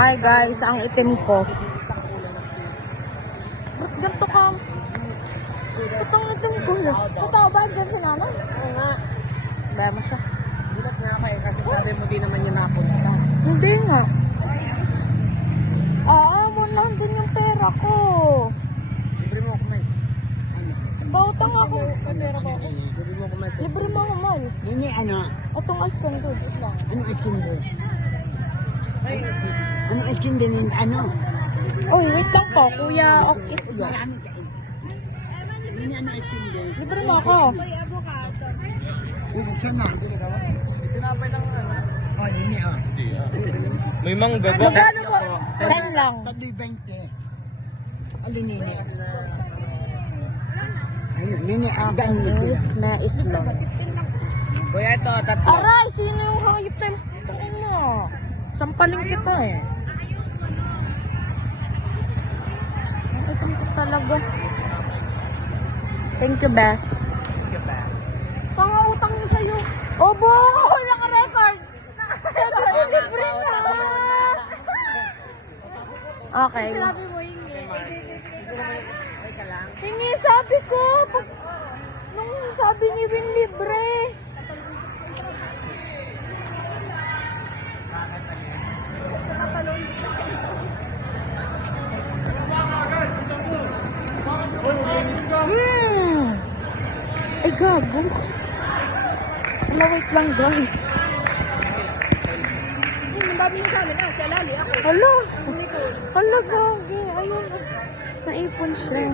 Hi guys, ang itim ko. Ba't ganito ka? Itong itim ko. Totoo ba dyan si nanay? Oo nga. Baya mo siya. Gulat nga kayo kasi sabi mo di naman yun napunta. Hindi nga. Mo lang din yung pera ko. Libre mo ako, May. Bautang ako. May pera ba ako? Libre mo ako, May. Libre mo ako, Miles. Nini, ano? Itong ice cream doon. Lang. Ano ice cream doon? Ano ice cream din? Ano? Oh, wait lang po. Kuya, okay. Marami ka eh. Nini, ano ice cream din? Libre mo ako. Buksan na. Tinapay lang ano. Oh, Nini, oh. May mangga ba? Magkano po? 10 lang. 3.20. Alin, Nini? Ayun, Nini, ang Yes, may islog. Kuya, ito, tatlo. Aray, sino yung hayop na yun? Tingin mo. Sampaling kita eh. Ang itim ko talaga. Thank you, Bess. Pangautang niyo sa'yo. Obo! Naka-record! Sabi ko, libre na! Okay. Sabi mo hindi. Hindi, sabi ko. Nung sabi ni Win, libre. Ay, gago. Wala, wait lang, guys. Ang dami niya sa amin si Alali ako. Hala. Hala, gagi. Ayun. Naipon siya.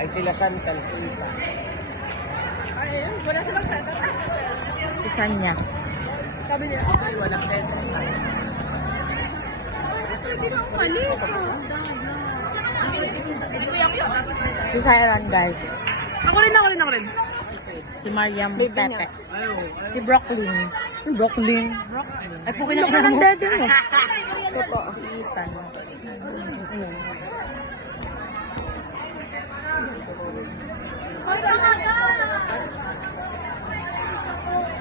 Ay, sila Chantal, Isa. Ayun, wala silang tatara. Si Sanya. Sabi niya, Ay, walang sense mo tayo. hindi na umalis. Si Siren, guys. Ako rin. Si Mariam Baby Pepe. niya. Si Brooklyn. Brooklyn. Ay, po Laki ng dede mo. Totoo. Si Ethan.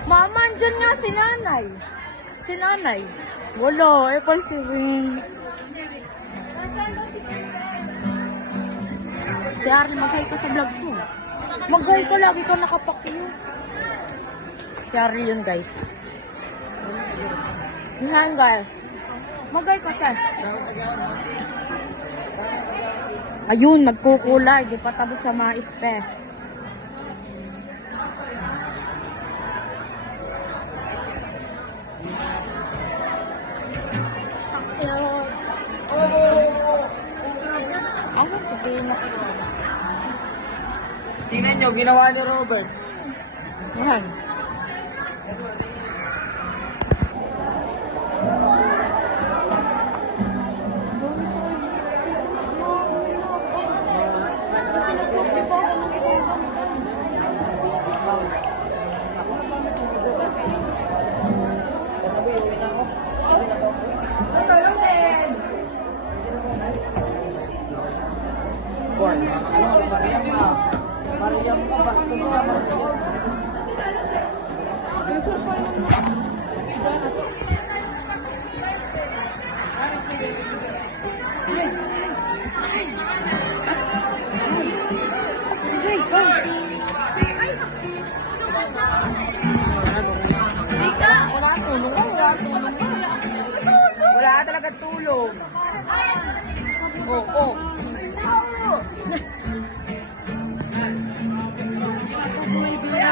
Mama, andyan nga si nanay. Si nanay. Wala, Apple si Wing. Si Ari, mag-hi ka sa vlog ko. Mag-hi ka, lagi ka nakapakyo. Si Ari yun, guys. Yan, guys. Mag-hi ka, te. Ayun, nagkukulay. Di pa tapos sa mga ispe. Ano si Pino? Tingnan nyo, ginawa ni Robert. Yan. Kasi nagsuti po ako ng ibang Mariam mo, bastos ka, Mariam. Wala talaga tulog. Oh.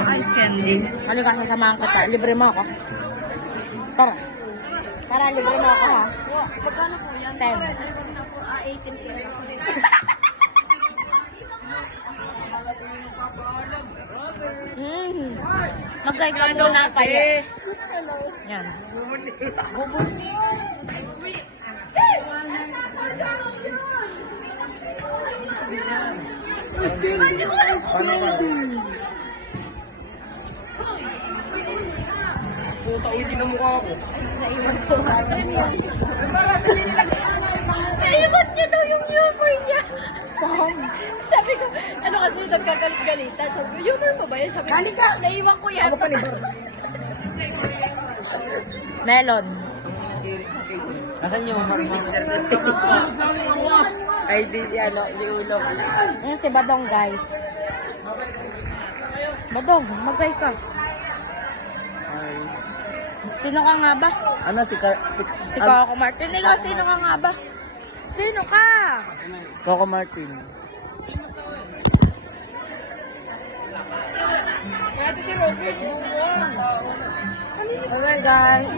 Ice candy. Halika, sasamahan kita. Libre mo ako. Tara. Tara, libre mo ako ha. Magkano po yan? 10. 18 kilo. Magkaya muna kayo. Yan. Puta, uwi na mukha ako. Naiwan niya daw yung humor niya. Sabi ko, ano kasi nagkagalit-galitan. Sabi ko, humor mo ba yan? Sabi ko, naiwan ko yan. Melon. Nasaan yung Ay, di, di ulo. Yung si Badong, guys. Badong, magkay ka. Ay. Sino ka nga ba? Ano, Si Coco Martin. Ikaw, sino ka nga ba? Sino ka? Coco Martin. Alright, guys.